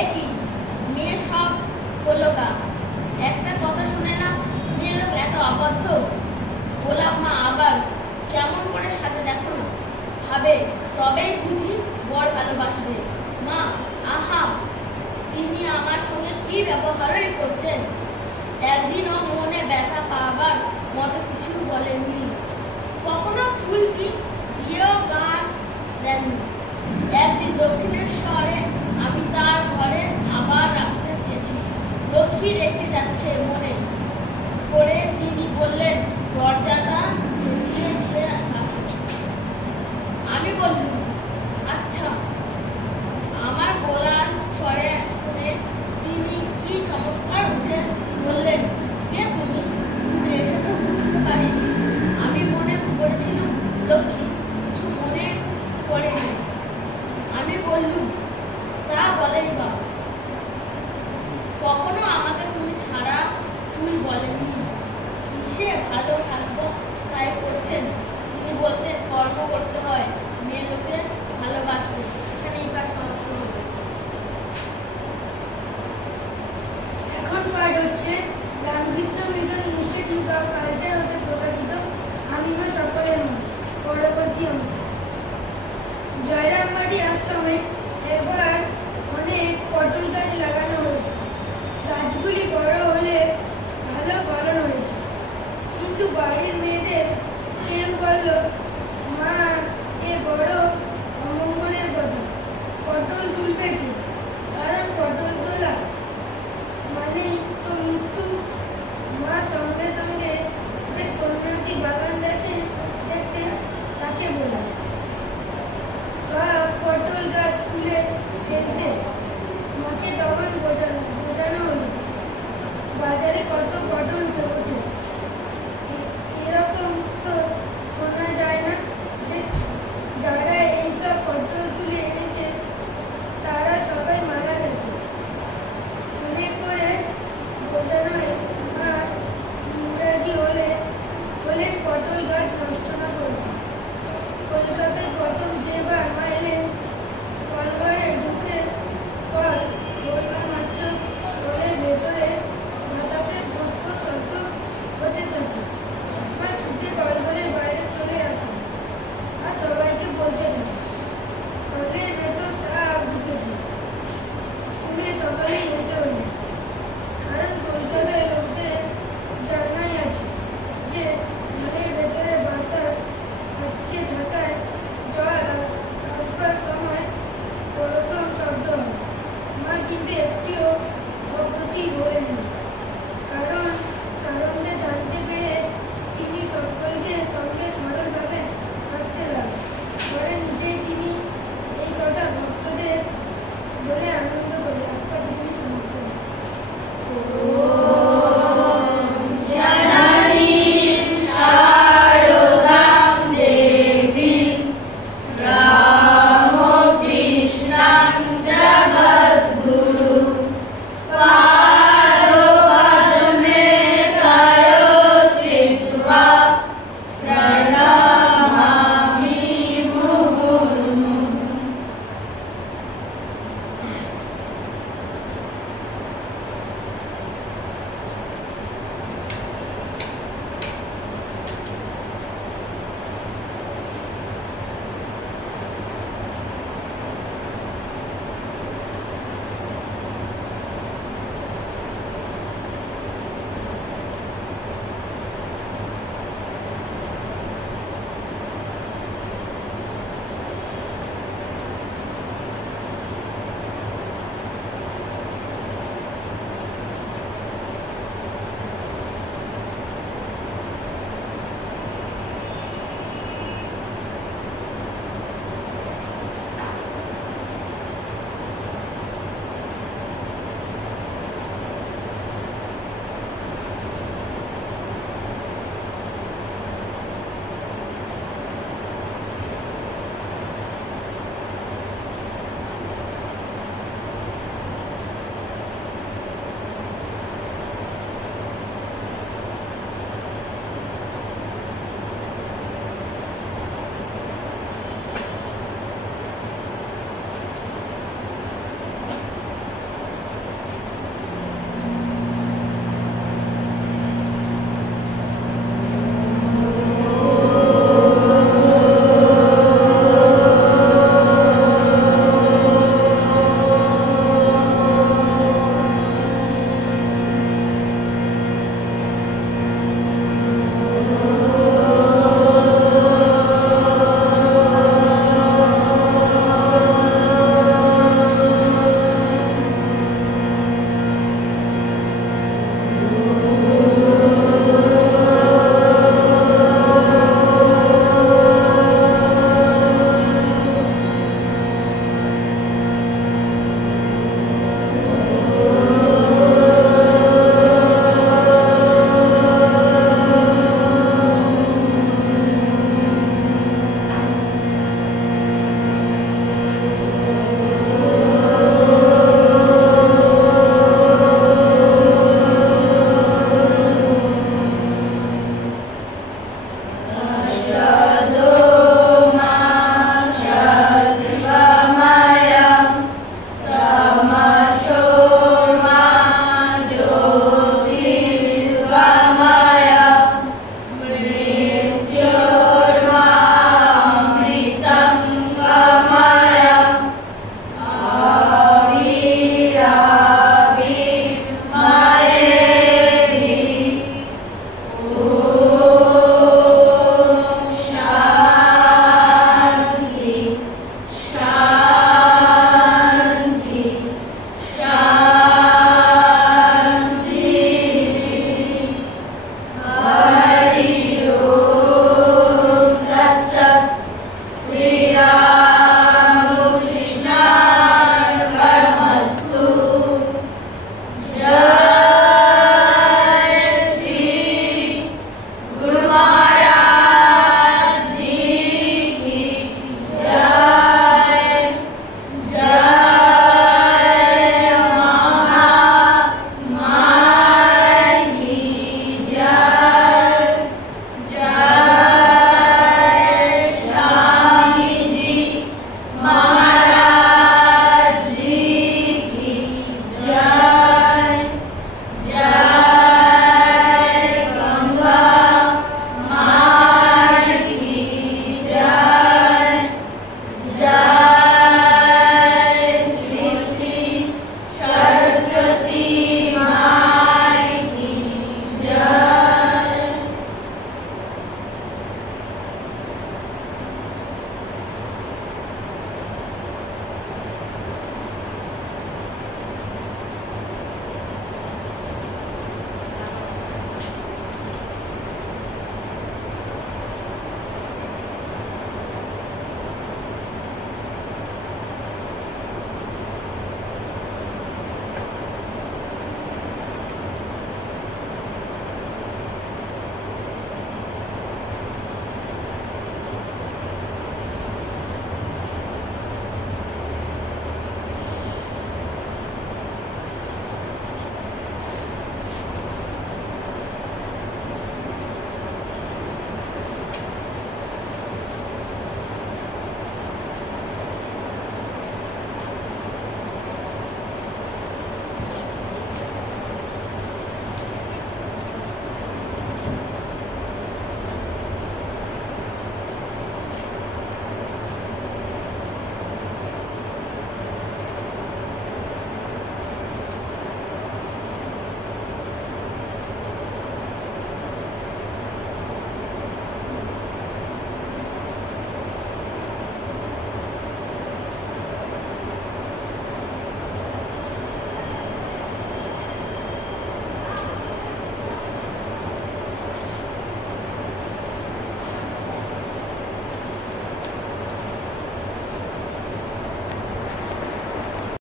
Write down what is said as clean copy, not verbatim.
এ কি মেয়ে সব বললো গা, একটা কথা শুনে না মেয়ে লোক এত অবদ্ধ। গোলাপ মা আবার কেমন করে সাথে দেখো না, ভাবে তবেই বুঝি বর ভালোবাসবে। মা আহা, তিনি আমার সঙ্গে কি ব্যবহারই করতেন। একদিনও মনে ব্যথা পাবার মতো কিছু বলেননি, কখনো ফুলকি দিয়েও গান দেননি। একদিন দক্ষিণেশ্বরে আমি তার ঘরে আবার রাখতে গেছি, লক্ষ্মী রেখে যাচ্ছে মনে করে তিনি বললেন দরজাটা বুঝিয়ে দিয়ে আসো। আমি বললুম আচ্ছা। আমার বলার স্বরে শুনে তিনি কি চমৎকার উঠে বললেন, কে তুমি এসেছো বুঝতে পারিনি। আমি মনে করেছিলাম লক্ষ্মী কিছু মনে করেনি। আমি বললুম তা বলেনি বাবা, কখনো আমাকে তুমি ছাড়া তুই বলেননি। কিসে ভালো থাকবো তাই করছেন। তিনি বলতেন কর্ম করতে হয়, মেয়ে লোকে ভালোবাসবে। এখানেই বা সমাপ্ত হবে। এখন পাঠ হচ্ছে Ramakrishna mission institute of culture হতে প্রকাশিত আমি বা সকলের মন, পরবর্তী অংশ। জয়রামবাটি আশ্রমে এবার অনেক পটল গাছ লাগানো হয়েছে। গাছগুলি বড় হলে ভালো ফলন হয়েছে, কিন্তু বাড়ির মেয়েদের কেউ বলল, মা এ বড় অমঙ্গলের কথা, পটল তুলবে কে? কারণ পটল তোলা মানেই তো মৃত্যু। মা সঙ্গে সঙ্গে যে সন্ন্যাসী বাগান দেখতেন তাকে বলল, সব পটল গাছ তুলে ফেলতে। মাকে তখন বোঝানো হলো, বাজারে কত পটল ওঠে, এরকম তো শোনা যায় না যে যারা এইসব পটল তুলে এনেছে তারা সবাই মারা গেছে। মনে করে বোঝানো আর ইংরাজি হলেন পটল গাছ নষ্ট না করতে। কলকাতায় প্রথম যেবার মা এলেন, কলঘরে ঢুকে কল খোলা মাত্র কলের ভেতরে বাতাসের ফোঁস শব্দ হতে থাকে। মা ছুটে কলঘরের বাইরে চলে আসেন আর সবাইকে বলতে থাকে, কলের ভেতর সাপ ঢুকেছে। শুনে সকালেই হেসে উঠলেন, কারণ কলকাতায় লোকদের জানাই আছে যে কলের ভেতরে বাতাস আটকে থাকায় জল আসবার সময় ওরকম শব্দ হয়। মা কিন্তু একটিও অপ্রতিভ হলেন না, কারণ